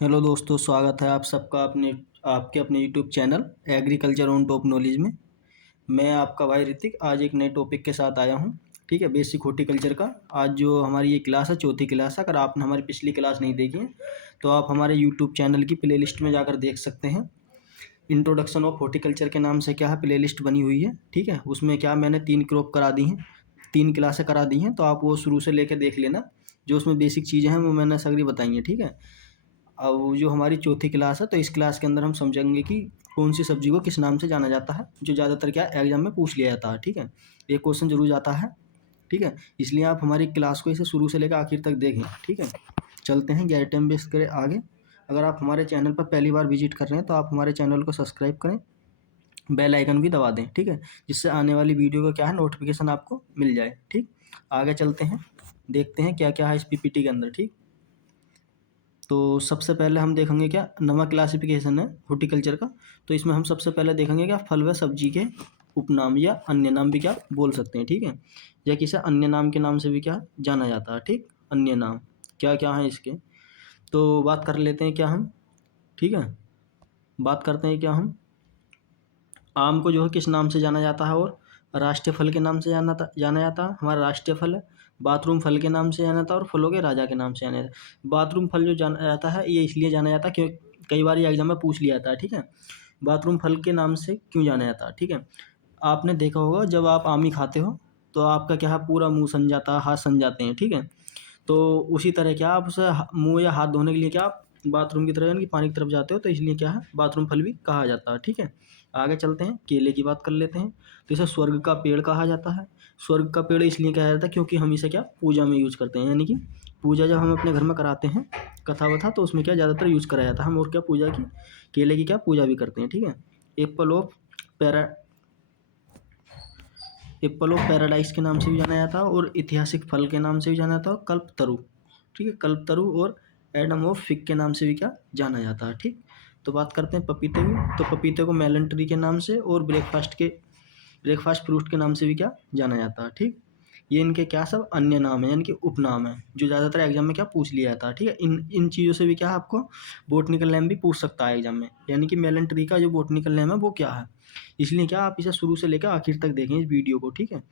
Hello दोस्तों, स्वागत है आप सबका आपके अपने YouTube channel agriculture on top knowledge में। मैं आपका भाई ऋतिक आज एक नए टॉपिक के साथ आया हूँ। ठीक है, बेसिक हॉर्टिकल्चर का। आज जो हमारी ये क्लास है, चौथी क्लास है। अगर आपने हमारी पिछली क्लास नहीं देखी है तो आप हमारे यूट्यूब चैनल की प्लेलिस्ट में जाकर देख सकते हैं। इंट्रोडक्शन ऑफ हॉर्टिकल्चर के नाम से क्या है, प्लेलिस्ट बनी हुई है। ठीक है, उसमें क्या मैंने 3 क्रॉप करा दी हैं, 3 क्लासें करा दी हैं, तो आप वो शुरू से लेकर देख लेना। जो उसमें बेसिक चीज़ें हैं वो मैंने सगरी बताई हैं। ठीक है, अब जो हमारी चौथी क्लास है, तो इस क्लास के अंदर हम समझेंगे कि कौन सी सब्जी को किस नाम से जाना जाता है, जो ज़्यादातर क्या एग्जाम में पूछ लिया जाता है। ठीक है, ये क्वेश्चन जरूर जाता है। ठीक है, इसलिए आप हमारी क्लास को इसे शुरू से लेकर आखिर तक देखें। ठीक है, चलते हैं गैर टाइम वेस्ट करें आगे। अगर आप हमारे चैनल पर पहली बार विजिट कर रहे हैं तो आप हमारे चैनल को सब्सक्राइब करें, बेल आइकन भी दबा दें। ठीक है, जिससे आने वाली वीडियो का क्या है, नोटिफिकेशन आपको मिल जाए। ठीक, आगे चलते हैं, देखते हैं क्या क्या है इस पीपीटी के अंदर। ठीक, तो सबसे पहले हम देखेंगे क्या नवा क्लासिफिकेशन है हॉर्टिकल्चर का। तो इसमें हम सबसे पहले देखेंगे क्या फल व सब्जी के उपनाम या अन्य नाम भी क्या बोल सकते हैं। ठीक है, या किसी अन्य नाम के नाम से भी क्या जाना जाता है। ठीक, अन्य नाम क्या क्या है इसके, तो बात कर लेते हैं क्या हम। ठीक है, बात करते हैं क्या हम। आम को जो है किस नाम से जाना जाता है, और राष्ट्रीय फल के नाम से जाना जाता है। हमारा राष्ट्रीय फल है। बाथरूम फल के नाम से जाना जाता है और फलों के राजा के नाम से जाना जाता है। बाथरूम फल जो जाना जाता है, ये इसलिए जाना जाता है क्यों, कई बार ये एग्जाम में पूछ लिया जाता है। ठीक है, बाथरूम फल के नाम से क्यों जाना जाता है। ठीक है, आपने देखा होगा जब आप आम ही खाते हो तो आपका क्या है, पूरा मुंह सन जाता है, हाथ सन जाते हैं। ठीक है, तो उसी तरह क्या आप उसे मुंह या हाथ धोने के लिए क्या आप बाथरूम की तरफ यानी कि पानी की तरफ जाते हो, तो इसलिए क्या है बाथरूम फल भी कहा जाता है। ठीक है, आगे चलते हैं, केले की बात कर लेते हैं। तो इसे स्वर्ग का पेड़ कहा जाता है। स्वर्ग का पेड़ इसलिए कहा जाता है क्योंकि हम इसे क्या पूजा में यूज करते हैं, यानी कि पूजा जब हम अपने घर में कराते हैं कथा वथा, तो उसमें क्या ज़्यादातर यूज करा जाता है। हम और क्या पूजा की केले की क्या पूजा भी करते हैं। ठीक है, Apple of para Apple of paradise के नाम से भी जाना जाता है, और ऐतिहासिक फल के नाम से भी जाना जाता है, कल्पतरु। ठीक है, कल्पतरु और एडम ऑफ फिग के नाम से भी क्या जाना जाता है। ठीक, तो बात करते हैं पपीते की। तो पपीते को मेलन ट्री के नाम से और ब्रेकफास्ट फ्रूट के नाम से भी क्या जाना जाता है। ठीक, ये इनके क्या सब अन्य नाम है, यानी कि उपनाम है, जो ज़्यादातर एग्जाम में क्या पूछ लिया जाता है। ठीक है, इन इन चीज़ों से भी क्या आपको बोटनिकल नेम भी पूछ सकता है एग्जाम में, यानी कि मेलन ट्री का जो बोटनिकल नेम है वो क्या है। इसलिए क्या आप इसे शुरू से लेकर आखिर तक देखें इस वीडियो को। ठीक है,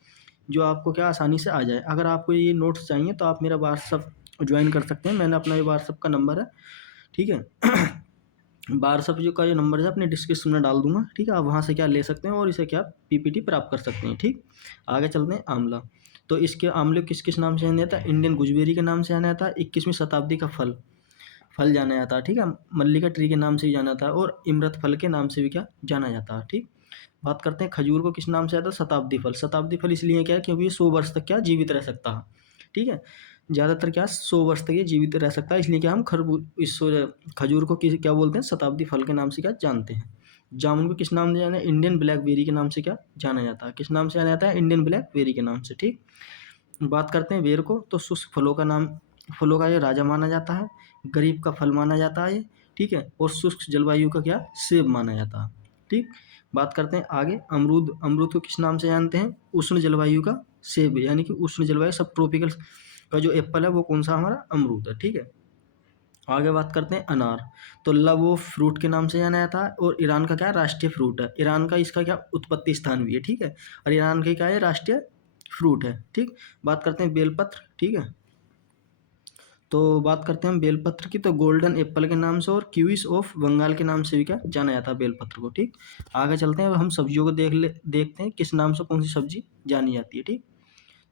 जो आपको क्या आसानी से आ जाए। अगर आपको ये नोट्स चाहिए तो आप मेरा व्हाट्सअप ज्वाइन कर सकते हैं। मैंने अपना ये व्हाट्सअप का नंबर है। ठीक है, व्हाट्सअप जो का जो नंबर है अपने डिस्क्रिप्शन में डाल दूंगा। ठीक है, आप वहाँ से क्या ले सकते हैं और इसे क्या पीपीटी प्राप्त कर सकते हैं। ठीक, आगे चलते हैं आंवला। तो इसके आंवले किस किस नाम से जाना जाता है, इंडियन गुजबेरी के नाम से जाना जाता है। 21वीं शताब्दी का फल फल जाना जाता है। ठीक है, मल्लिका ट्री के नाम से भी जाना जाता है, और इमरत फल के नाम से भी क्या जाना जाता है। ठीक, बात करते हैं खजूर को किस नाम से आता है, शताब्दी फल। शताब्दी फल इसलिए क्या है क्योंकि ये 100 वर्ष तक क्या जीवित रह सकता है। ठीक है, ज़्यादातर क्या 100 वर्ष तक ये जीवित रह सकता है, इसलिए क्या हम खजूर को क्या बोलते हैं, शताब्दी फल के नाम से क्या जानते हैं। जामुन को किस नाम से जाना है, इंडियन ब्लैकबेरी के नाम से क्या जाना जाता है। किस नाम से जाना जाता है, इंडियन ब्लैकबेरी के नाम से। ठीक, बात करते हैं बेर को। तो शुष्क फलों का ये राजा माना जाता है। गरीब का फल माना जाता है ये। ठीक है, और शुष्क जलवायु का क्या सेब माना जाता है। ठीक, बात करते हैं आगे अमरूद। अमरूद को किस नाम से जानते हैं, उष्ण जलवायु का सेब, यानी कि उष्ण जलवायु सब ट्रॉपिकल का जो एप्पल है वो कौन सा हमारा अमरूद है। ठीक है, आगे बात करते हैं अनार। तो लव ऑफ फ्रूट के नाम से जाना जाता है, और ईरान का क्या राष्ट्रीय फ्रूट है। ईरान का इसका क्या उत्पत्ति स्थान भी है। ठीक है, और ईरान का क्या है राष्ट्रीय फ्रूट है। ठीक, बात करते हैं बेलपत्र। ठीक है, तो बात करते हैं हम बेलपत्र की। तो गोल्डन एप्पल के नाम से और क्यूइस ऑफ बंगाल के नाम से भी क्या जाना जाता है बेलपत्र को। ठीक, आगे चलते हैं, अब हम सब्जियों को देखते हैं किस नाम से कौन सी सब्जी जानी जाती है। ठीक,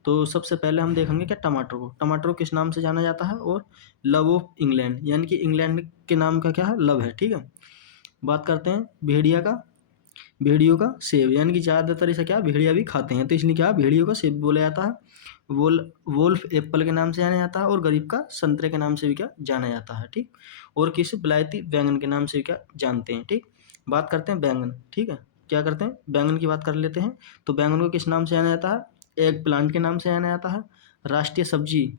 तो सबसे पहले हम देखेंगे क्या टमाटर को। टमाटर को किस नाम से जाना जाता है, और लव ऑफ इंग्लैंड, यानी कि इंग्लैंड के नाम का क्या है लव है। ठीक है, बात करते हैं भेड़ियों का सेब, यानी कि ज़्यादातर इसे क्या भेड़िया भी खाते हैं, तो इसलिए क्या भेड़ियों का सेब बोला जाता है। वोल्फ एप्पल के नाम से जाना जाता है, और गरीब का संतरे के नाम से भी क्या जाना जाता है। ठीक, और किसी विलायती बैंगन के नाम से भी क्या जानते हैं। ठीक, बात करते हैं बैंगन। ठीक है, क्या करते हैं बैंगन की बात कर लेते हैं। तो बैंगन को किस नाम से जाना जाता है, एग प्लांट के नाम से जाना जाता है। राष्ट्रीय सब्जी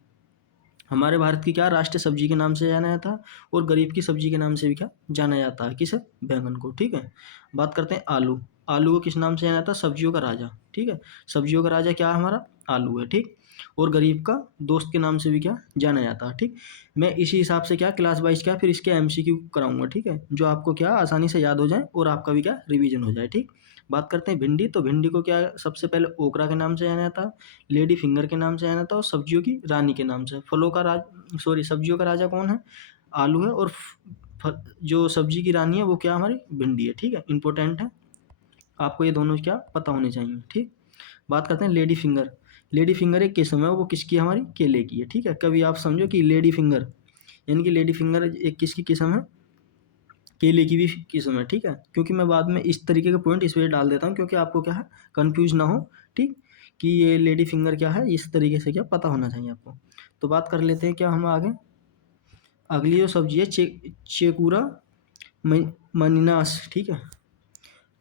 हमारे भारत की क्या राष्ट्रीय सब्जी के नाम से जाना जाता है, और गरीब की सब्जी के नाम से भी क्या जाना जाता है, किसे बैंगन को। ठीक है, बात करते हैं आलू। आलू को किस नाम से जाना जाता है, सब्जियों का राजा। ठीक है, सब्जियों का राजा क्या है हमारा आलू है। ठीक, और गरीब का दोस्त के नाम से भी क्या जाना जाता है। ठीक, मैं इसी हिसाब से क्या क्लास वाइज क्या फिर इसके MCQ कराऊंगा। ठीक है, जो आपको क्या आसानी से याद हो जाए और आपका भी क्या रिवीजन हो जाए। ठीक, बात करते हैं भिंडी। तो भिंडी को क्या सबसे पहले ओकरा के नाम से जाना जाता है, लेडी फिंगर के नाम से जाना जाता है और सब्जियों की रानी के नाम से। फलों का सब्जियों का राजा कौन है? आलू है। और जो सब्जी की रानी है वो क्या हमारी भिंडी है। ठीक है, इंपॉर्टेंट है, आपको ये दोनों क्या पता होने चाहिए। ठीक, बात करते हैं लेडी फिंगर। लेडी फिंगर एक किस्म है, वो किसकी है? हमारी केले की है। ठीक है, कभी आप समझो कि लेडी फिंगर यानी कि लेडी फिंगर एक किसकी किस्म है? केले की भी किस्म है। ठीक है, क्योंकि मैं बाद में इस तरीके के पॉइंट इस वजह डाल देता हूँ क्योंकि आपको क्या है कंफ्यूज ना हो। ठीक, कि ये लेडी फिंगर क्या है, इस तरीके से क्या पता होना चाहिए आपको। तो बात कर लेते हैं क्या हम आगे। अगली जो सब्जी है चेकुरा मनीनास। ठीक है,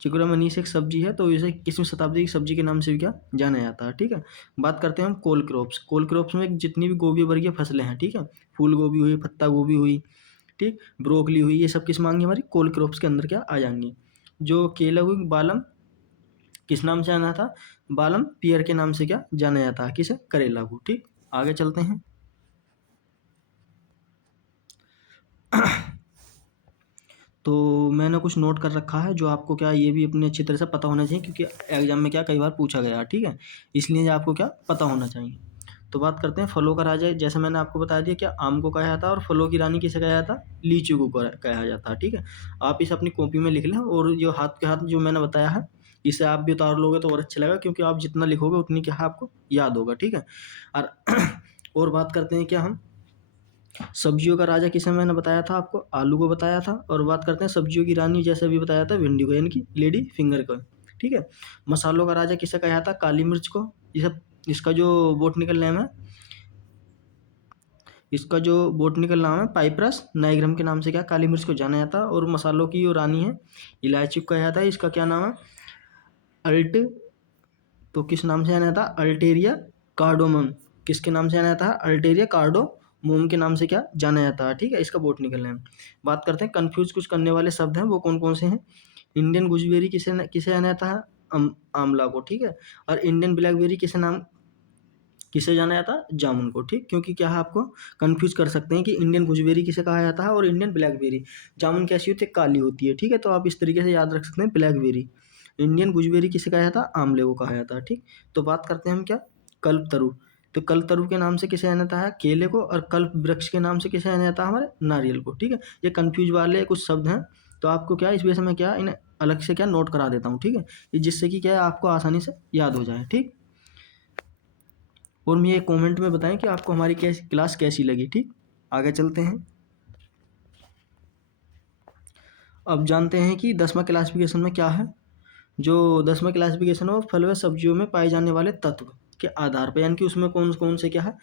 चिकुरा मनीस एक सब्जी है, तो इसे किसवीं शताब्दी की सब्जी के नाम से भी क्या जाना जाता है। ठीक है, बात करते हैं हम कोल क्रॉप्स। कोल क्रॉप्स में जितनी भी गोभी वर्गीय फसलें हैं, ठीक है, फूल गोभी हुई, पत्ता गोभी हुई, ठीक, ब्रोकली हुई, ये सब किस मांगी हमारी कोल क्रॉप्स के अंदर क्या आ जाएंगी। जो केला हुई बालम किस नाम से जाना था? बालम पियर के नाम से क्या जाना जाता है, किसे? करेला को। ठीक, आगे चलते हैं। तो मैंने कुछ नोट कर रखा है जो आपको क्या ये भी अपनी अच्छी तरह से पता होना चाहिए क्योंकि एग्जाम में क्या कई बार पूछा गया। ठीक है, इसलिए आपको क्या पता होना चाहिए। तो बात करते हैं फलों का राजा। जैसे मैंने आपको बता दिया क्या आम को कहा जाता है और फलों की रानी किसे कहा जाता है? लीची को कहा जाता है। ठीक है, आप इसे अपनी कॉपी में लिख लें और जो हाथ के हाथ जो मैंने बताया है इसे आप भी उतार लोगे तो और अच्छा लगेगा क्योंकि आप जितना लिखोगे उतनी क्या है आपको याद होगा। ठीक है, और और बात करते हैं क्या हम सब्जियों का राजा किसे मैंने बताया था आपको? आलू को बताया था। और बात करते हैं सब्जियों की रानी, जैसे अभी बताया था भिंडी को यानी कि लेडी फिंगर को। ठीक है, मसालों का राजा किसे कहा था? काली मिर्च को। इसका जो बोटनिकल नेम है, इसका जो बोटनिकल नाम है पाइपरस नाइग्रम के नाम से क्या काली मिर्च को जाना जाता है। और मसालों की जो रानी है इलायची को कहा जाता है। इसका क्या नाम है? अल्ट तो किस नाम से जाना जाता है? अल्टेरिया कार्डोमम। किसके नाम से जाना जाता है? अल्टेरिया कार्डोमम के नाम से क्या जाना जाता है। ठीक है, इसका बोटनिकल नेम। बात करते हैं कंफ्यूज कुछ करने वाले शब्द हैं, वो कौन कौन से हैं। इंडियन गुजबेरी किसे किसे जाना जाता है? आंवला को। ठीक है, और इंडियन ब्लैकबेरी किसे जाना जाता है? जामुन को। ठीक, क्योंकि क्या है आपको कंफ्यूज कर सकते हैं कि इंडियन गुजबेरी किसे कहा जाता है और इंडियन ब्लैकबेरी। जामुन कैसी होती है? काली होती है। ठीक है, तो आप इस तरीके से याद रख सकते हैं ब्लैकबेरी। इंडियन गुजबेरी किसे कहा जाता है? आंवले को कहा जाता है। ठीक, तो बात करते हैं हम क्या कल्पतरु। तो कल्पतरु के नाम से किसे जाना जाता है? केले को। और कल्प वृक्ष के नाम से किसे जाना जाता है? हमारे नारियल को। ठीक है, ये कंफ्यूज वाले कुछ शब्द हैं, तो आपको क्या इस वजह से मैं क्या इन्हें अलग से क्या नोट करा देता हूँ। ठीक है, ये जिससे कि क्या है आपको आसानी से याद हो जाए। ठीक, और मुझे कमेंट में बताएं कि आपको हमारी क्लास कैसी लगी। ठीक, आगे चलते हैं। अब जानते हैं कि 10वां क्लासिफिकेशन में क्या है। जो 10वां क्लासिफिकेशन है वो फल व सब्जियों में पाए जाने वाले तत्व के आधार पर, यानी कि उसमें कौन कौन से क्या है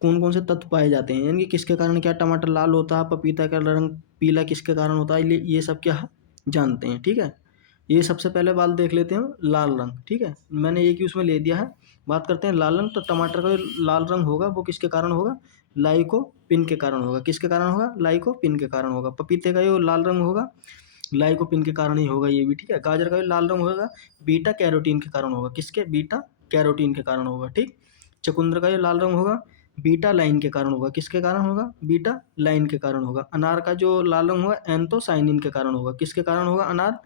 कौन कौन से तत्व पाए जाते हैं, यानी कि किसके कारण क्या टमाटर लाल होता है, पपीता का रंग पीला किसके कारण होता है, ये सब क्या है जानते हैं। ठीक है, ये सबसे पहले बात देख लेते हैं लाल रंग। ठीक है, मैंने एक ही उसमें ले दिया है। बात करते हैं लाल रंग। तो टमाटर का जो लाल रंग होगा वो किसके कारण होगा? लाइकोपिन के कारण होगा। किसके कारण होगा? लाइकोपिन के कारण होगा। पपीते का जो लाल रंग होगा लाइकोपिन के कारण ही होगा ये भी। ठीक है, गाजर का जो लाल रंग होगा बीटा कैरोटीन के कारण होगा। किसके? बीटा कैरोटीन के कारण होगा। ठीक, चुकंदर का जो लाल रंग होगा बीटा लाइन के कारण होगा। किसके कारण होगा? बीटा लाइन के कारण होगा। अनार का जो लाल रंग होगा एंथोसाइनिन के कारण होगा। किसके कारण होगा? अनार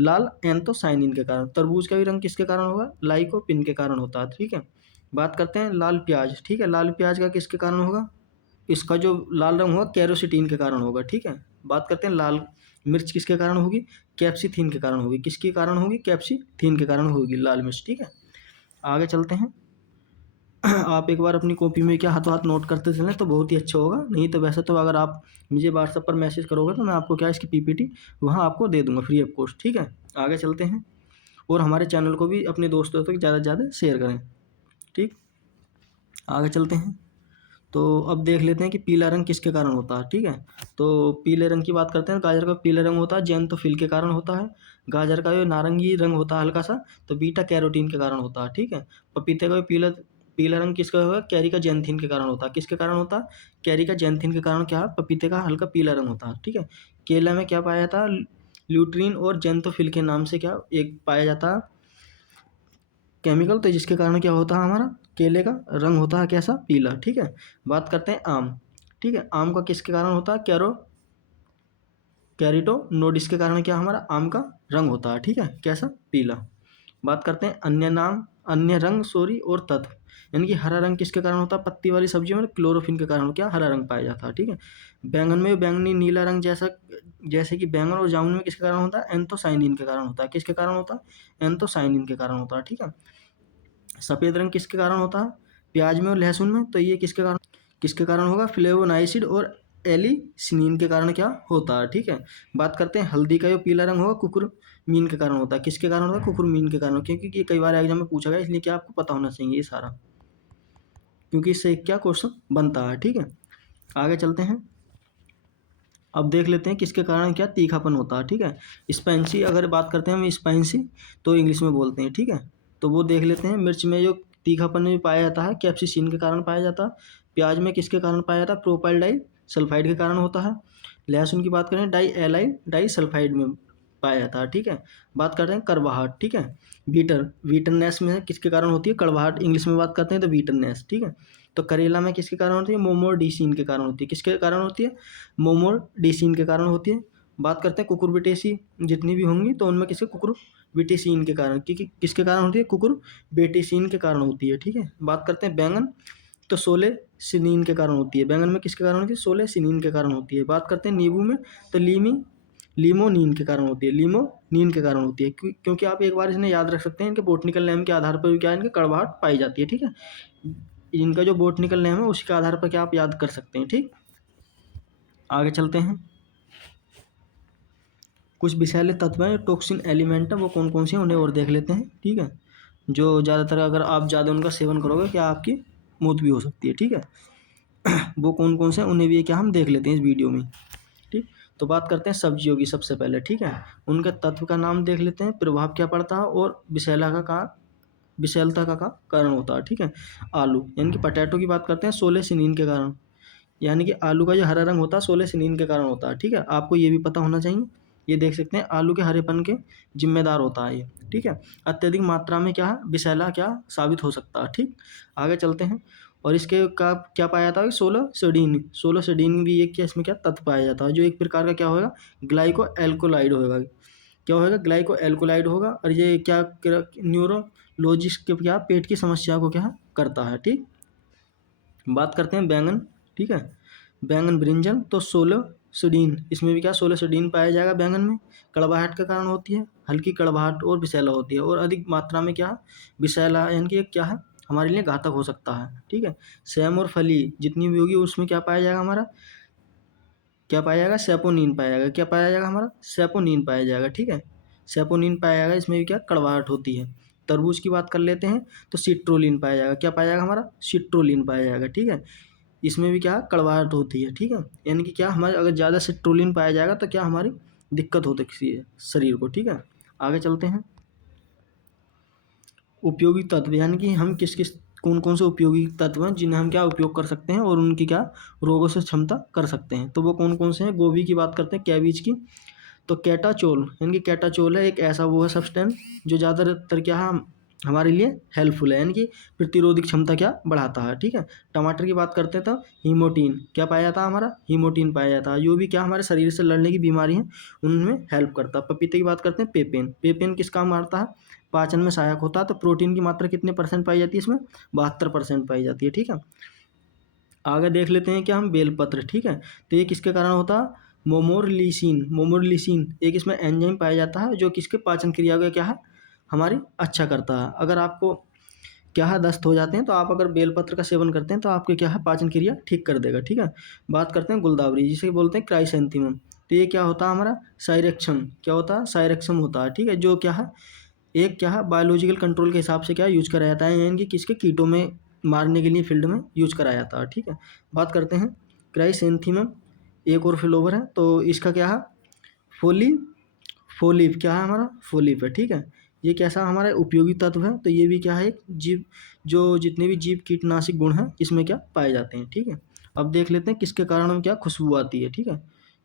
लाल एंथोसाइनिन के कारण। तरबूज का भी रंग किसके कारण होगा? लाइकोपिन के कारण होता है। ठीक है, बात करते हैं लाल प्याज। ठीक है, लाल प्याज का किसके कारण होगा? इसका जो लाल रंग होगा कैरोसिटीन के कारण होगा। ठीक है, बात करते हैं लाल मिर्च किसके कारण होगी? कैप्सिथीन के कारण होगी। किसके कारण होगी? कैप्सिथीन के कारण होगी लाल मिर्च। ठीक है, आगे चलते हैं। आप एक बार अपनी कॉपी में क्या हाथों हाथ नोट करते चलें तो बहुत ही अच्छा होगा। नहीं तो वैसे तो अगर आप मुझे व्हाट्सएप पर मैसेज करोगे तो मैं आपको क्या इसकी PPT वहाँ आपको दे दूंगा फ्री ऑफ कॉस्ट। ठीक है, आगे चलते हैं। और हमारे चैनल को भी अपने दोस्तों तक ज़्यादा से ज़्यादा शेयर करें। ठीक, आगे चलते हैं। तो अब देख लेते हैं कि पीला रंग किसके कारण होता है। ठीक है, तो पीले रंग की बात करते हैं। गाजर का पीला रंग होता है जैंथोफिल के कारण होता है। गाजर का जो नारंगी रंग होता है हल्का सा तो बीटा कैरोटीन के कारण होता है। ठीक है, पपीते का पीला पीला रंग किसका होगा? कैरी का जैंथिन के कारण होता है। किसके कारण होता है? कैरी का जैंथिन के कारण क्या है पपीते का हल्का पीला रंग होता है। ठीक है, केला में क्या पाया जाता है? ल्यूट्रीन और जैंथोफिल के नाम से क्या एक पाया जाता है केमिकल, तो जिसके कारण क्या होता है हमारा केले का रंग होता है कैसा, पीला। ठीक है, बात करते हैं आम। ठीक है, आम का किसके कारण होता है, कैरोटीनोइड्स के कारण क्या हमारा आम का रंग होता है। ठीक है, कैसा, पीला। बात करते हैं अन्य रंग और तत्व, यानी कि हरा रंग किसके कारण होता है, पत्ती वाली सब्जियों में क्लोरोफिल के कारण क्या हरा रंग पाया जाता है। ठीक है, बैंगन में बैंगनी नीला रंग जैसे कि बैंगन और जामुन में किसके कारण होता है, एंथोसाइनिन के कारण होता है। किसके कारण होता है, एंथोसाइनिन के कारण होता है। ठीक है, सफ़ेद रंग किसके कारण होता है, प्याज में और लहसुन में, तो ये किसके कारण होगा, फ्लेवोनाइसिड और एलिसिनिन के कारण क्या होता है। ठीक है, बात करते हैं हल्दी का जो पीला रंग होगा कुकुरमीन के कारण होता है। किसके कारण होता है, कुकुरमीन के कारण, क्योंकि ये कई बार एग्जाम में पूछा गया, इसलिए क्या आपको पता होना चाहिए ये सारा, क्योंकि इससे क्या क्वेश्चन बनता है। ठीक है, आगे चलते हैं। अब देख लेते हैं किसके कारण क्या तीखापन होता है। ठीक है, स्पाइसी, अगर बात करते हैं हम स्पाइसी तो इंग्लिश में बोलते हैं। ठीक है, तो वो देख लेते हैं। मिर्च में जो तीखापन में पाया जाता है कैप्सिसिन के कारण पाया जाता है। प्याज में किसके कारण पाया जाता है, प्रोपाइल डाई सल्फाइड के कारण होता है। लहसुन की बात करें डाई सल्फाइड में पाया जाता है। ठीक है, बात करते हैं कड़वाहट। ठीक है, वीटरनेस में किसके कारण होती है, कड़वाहट इंग्लिश में बात करते हैं तो वीटरनेस। ठीक है, तो करेला में किसके कारण होती है, मोमोडिसिन के कारण होती है। किसके कारण होती है, मोमोडिसिन के कारण होती है। बात करते हैं कुकुरबिटेसी जितनी भी होंगी तो उनमें किसके कुकुरबिटेसिन के कारण, क्योंकि किसके कारण होती है, कुकुरबिटेसिन के कारण होती है। ठीक है, बात करते हैं बैंगन तो सोलेसिनिन के कारण होती है। बैंगन में किसके कारण होती है, सोलेसिनिन के कारण होती है। बात करते हैं नींबू में तो लीमोनीन के कारण होती है, लीमोनीन के कारण होती है। क्योंकि आप एक बार इन्हें याद रख सकते हैं, इनके बोटनिकल नेम के आधार पर भी क्या इनकी कड़वाहट पाई जाती है। ठीक है, इनका जो बोटनिकल नेम है उसके आधार पर क्या आप याद कर सकते हैं। ठीक, आगे चलते हैं। कुछ विषैले तत्व हैं, टॉक्सिन एलिमेंट है, वो कौन कौन से हैं उन्हें और देख लेते हैं। ठीक है, जो ज़्यादातर अगर आप ज़्यादा उनका सेवन करोगे क्या आपकी मौत भी हो सकती है। ठीक है, वो कौन कौन से हैं उन्हें भी क्या हम देख लेते हैं इस वीडियो में। ठीक, तो बात करते हैं सब्जियों की सबसे पहले। ठीक है, उनके तत्व का नाम देख लेते हैं, प्रभाव क्या पड़ता है और विषैलता का कारण होता है। ठीक है, आलू यानी कि पटैटो की बात करते हैं सोलेसिनिन के कारण, यानी कि आलू का जो हरा रंग होता है सोलेसिनिन के कारण होता है। ठीक है, आपको ये भी पता होना चाहिए। ये देख सकते हैं आलू के हरेपन के जिम्मेदार होता है ये। ठीक है, अत्यधिक मात्रा में क्या है, विषैला क्या साबित हो सकता है। ठीक, आगे चलते हैं। और इसके का क्या पाया जाता है, सोलोसिडीन भी एक क्या इसमें क्या तत्व पाया जाता है, जो एक प्रकार का क्या होगा, ग्लाइको एल्कोलाइड होगा। क्या होगा, ग्लाइको एल्कोलाइड होगा। और ये क्या न्यूरोलॉजिस्ट के क्या पेट की समस्या को क्या करता है। ठीक, बात करते हैं बैंगन। ठीक है, बैंगन ब्रिंजल तो सोलोसिडीन, इसमें भी क्या सोलोसिडीन पाया जाएगा बैंगन में। कड़वाहट के कारण होती है, हल्की कड़वाहट और विषैला होती है, और अधिक मात्रा में क्या विषैला यानी कि क्या है हमारे लिए घातक हो सकता है। ठीक है, सेम और फली जितनी भी होगी उसमें क्या पाया जाएगा हमारा, क्या पाया जाएगा, सेपोनिन पाया जाएगा। क्या पाया जाएगा हमारा, सेपोनिन पाया जाएगा। ठीक है, सेपोनिन पाया जाएगा, इसमें भी क्या कड़वाहट होती है। तरबूज की बात कर लेते हैं तो सिट्रोलिन पाया जाएगा। क्या पाया जाएगा हमारा, सिट्रोलिन पाया जाएगा। ठीक है, इसमें भी क्या कड़वाहट होती है। ठीक है, यानी कि क्या हमारे अगर ज़्यादा सिट्रोलिन पाया जाएगा तो क्या हमारी दिक्कत हो सकती है शरीर को। ठीक है, आगे चलते हैं। उपयोगी तत्व यानी कि हम कौन कौन से उपयोगी तत्व हैं जिन्हें हम क्या उपयोग कर सकते हैं और उनकी क्या रोगों से क्षमता कर सकते हैं, तो वो कौन कौन से हैं। गोभी की बात करते हैं, कैबेज की तो कैटाचोल, यानी कि कैटाचोल है एक ऐसा वो है सब्सटेंस जो ज़्यादातर क्या है हमारे लिए हेल्पफुल है, यानी कि प्रतिरोधक क्षमता क्या बढ़ाता है। ठीक है, टमाटर की बात करते हैं तो हीमोटीन क्या पाया जाता है हमारा, हीमोटीन पाया जाता है, जो भी क्या हमारे शरीर से लड़ने की बीमारी है उनमें हेल्प करता है। पपीते की बात करते हैं, पेपेन किस काम आता है, पाचन में सहायक होता है। तो प्रोटीन की मात्रा कितने परसेंट पाई जाती है इसमें, 72% पाई जाती है। ठीक है, आगे देख लेते हैं क्या हम बेलपत्र। ठीक है, तो ये किसके कारण होता है, मोमोरलिसिन एक इसमें एंजाइम पाया जाता है जो किसके पाचन क्रिया को क्या है हमारी अच्छा करता है। अगर आपको क्या है दस्त हो जाते हैं तो आप अगर बेलपत्र का सेवन करते हैं तो आपके क्या है पाचन क्रिया ठीक कर देगा। ठीक है, बात करते हैं गुलदावरी जिसे बोलते हैं क्राइसैंथेमम, तो ये क्या होता है हमारा साइरेक्सम, क्या होता है साइरेक्सम होता है। ठीक है, जो क्या है एक क्या है बायोलॉजिकल कंट्रोल के हिसाब से क्या यूज करा जाता है, यानी कि किसके कीटों में मारने के लिए फील्ड में यूज कराया जाता है। ठीक है, बात करते हैं क्राइसैंथेमम, एक और फ्लोवर है तो इसका क्या है फोलिफ क्या है हमारा फोलिफ है। ठीक है, ये कैसा हमारा उपयोगी तत्व है, तो ये भी क्या है एक जीव, जो जितने भी जीव कीटनाशक गुण हैं इसमें क्या पाए जाते हैं। ठीक है, अब देख लेते हैं किसके कारण हम क्या खुशबू आती है। ठीक है,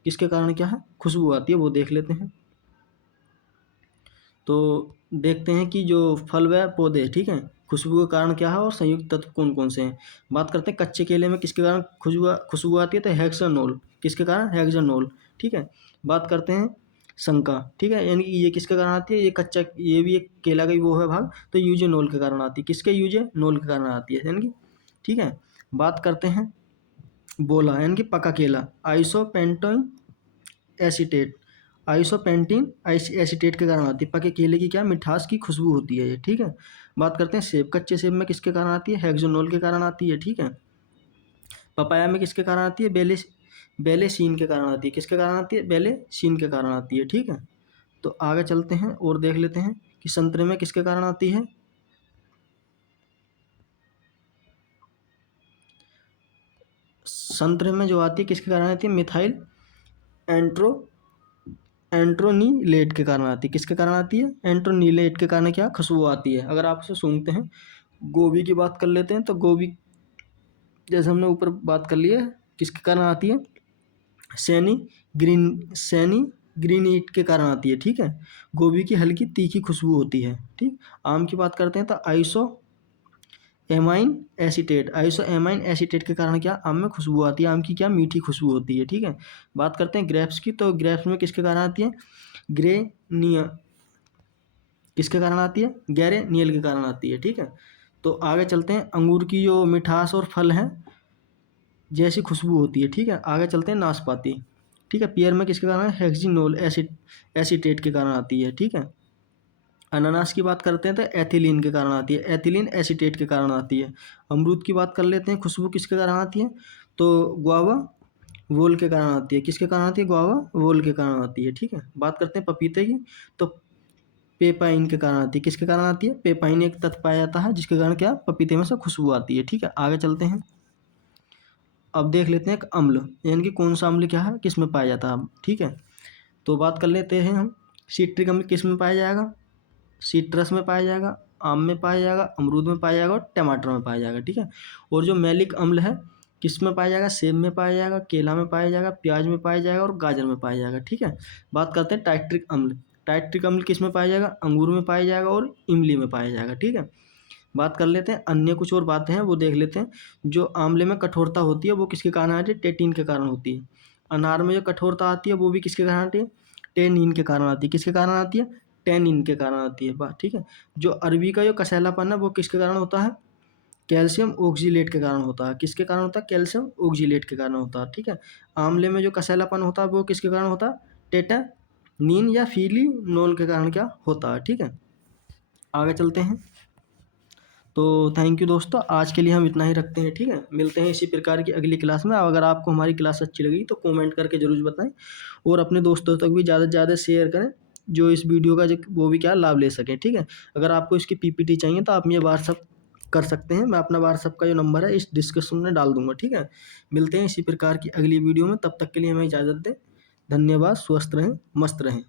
किसके कारण क्या है खुशबू आती है वो देख लेते हैं। तो देखते हैं कि जो फल व पौधे ठीक है खुशबू का कारण क्या है और संयुक्त तत्व कौन कौन से हैं। बात करते हैं कच्चे केले में किसके कारण खुशबू आती है, तो हेक्सानोल, किसके कारण, हेक्सानोल, ठीक है। बात करते हैं शंका, ठीक है, यानी कि ये किसके कारण आती है, ये कच्चा, ये भी एक केला का ही वो है भाग, तो यूजेनोल के कारण आती है, किसके, यूजेनोल के कारण आती है, यानी कि, ठीक है। बात करते हैं बोला, यानी कि पका केला, आइसोपेंटोइन एसीटेट, आइसोपेंटीन एसीटेट के कारण आती है। पके केले की क्या, मिठास की खुशबू होती है ये, ठीक है। बात करते हैं सेब, कच्चे सेब में किसके कारण आती है, हेक्सानोल के कारण आती है, ठीक है। पपाया में किसके कारण आती है, बेलेसीन के कारण आती है, किसके कारण आती है, बेलेसीन के कारण आती है, ठीक है। तो आगे चलते हैं और देख लेते हैं कि संतरे में किसके कारण आती है। संतरे में जो आती है किसके कारण आती है, मिथाइल एंट्रो एंट्रोनीलेट के कारण आती है, किसके कारण आती है, एंट्रोनीलेट के कारण क्या, खुशबू आती है। अगर आप उसे सूंघते हैं, गोभी की बात कर लेते हैं, तो गोभी जैसे हमने ऊपर बात कर ली है, किसके कारण आती है, सैनी ग्रीन ईट के कारण आती है, ठीक है। गोभी की हल्की तीखी खुशबू होती है, ठीक। आम की बात करते हैं, तो आइसोएमाइन एसीटेट के कारण क्या, आम में खुशबू आती है, आम की क्या, मीठी खुशबू होती है, ठीक है। बात करते हैं ग्रेप्स की, तो ग्रेप्स में किसके कारण आती है, ग्रेनिया, किसके कारण आती है, गैरेनियल के कारण आती है, ठीक है। तो आगे चलते हैं, अंगूर की जो मिठास और फल है जैसी खुशबू होती है, ठीक है। आगे चलते हैं नाशपाती, ठीक है, पियर में किसके कारण, हेक्सिनोल एसीटेट के कारण आती है, ठीक है। अनानास की बात करते हैं, तो एथिलीन के कारण आती है, एथिलीन एसीटेट के कारण आती है। अमरूद की बात कर लेते हैं, खुशबू किसके कारण आती है, तो गुआवा वोल के कारण आती है, किसके कारण आती है, गुआवा वोल के कारण आती है, ठीक है। बात करते हैं पपीते की, तो पेपाइन के कारण आती है, किसके कारण आती है, पेपाइन एक तत्व पाया जाता है जिसके कारण क्या, पपीते में से खुशबू आती है, ठीक है। आगे चलते हैं, अब देख लेते हैं एक अम्ल, यानी कि कौन सा अम्ल क्या है, किस में पाया जाता है, ठीक है। तो बात कर लेते हैं हम, सिट्रिक अम्ल किस में पाया जाएगा, सिट्रस में पाया जाएगा, आम में पाया जाएगा, अमरूद में पाया जाएगा और टमाटर में पाया जाएगा, ठीक है। और जो मैलिक अम्ल है किस में पाया जाएगा, सेब में पाया जाएगा, केला में पाया जाएगा, प्याज में पाया जाएगा और गाजर में पाया जाएगा, ठीक है। बात करते हैं टाइट्रिक अम्ल, टाइट्रिक अम्ल किस में पाया जाएगा, अंगूर में पाया जाएगा और इमली में पाया जाएगा, ठीक है। बात कर लेते हैं अन्य कुछ और बातें हैं वो देख लेते हैं। जो आंवले में कठोरता होती है वो किसके कारण आती है, टेटिन के कारण होती है। अनार में जो कठोरता आती है वो भी किसके कारण आती है, टेनिन के कारण आती है, किसके कारण आती है, टेनिन के कारण आती है, बात ठीक है। जो अरबी का जो कसैलापन है वो किसके कारण होता है, कैल्शियम ऑक्सीलेट के कारण होता है, किसके कारण होता है, कैल्शियम ऑक्सीलेट के कारण होता है, ठीक है। आंवले में जो कसैलापन होता है वो किसके कारण होता है, टेटानीन या फिलिनोल के कारण क्या होता है, ठीक है। आगे चलते हैं, तो थैंक यू दोस्तों, आज के लिए हम इतना ही रखते हैं, ठीक है। मिलते हैं इसी प्रकार की अगली क्लास में। अगर आपको हमारी क्लास अच्छी लगी तो कमेंट करके ज़रूर बताएं और अपने दोस्तों तक भी ज़्यादा से ज़्यादा शेयर करें जो इस वीडियो का जो वो भी क्या लाभ ले सकें, ठीक है। अगर आपको इसकी पीपीटी चाहिए तो आप मुझे व्हाट्सअप कर सकते हैं, मैं अपना व्हाट्सअप का जो नंबर है इस डिस्क्रिप्शन में डाल दूंगा, ठीक है। मिलते हैं इसी प्रकार की अगली वीडियो में, तब तक के लिए हमें इजाज़त दें। धन्यवाद, स्वस्थ रहें, मस्त रहें।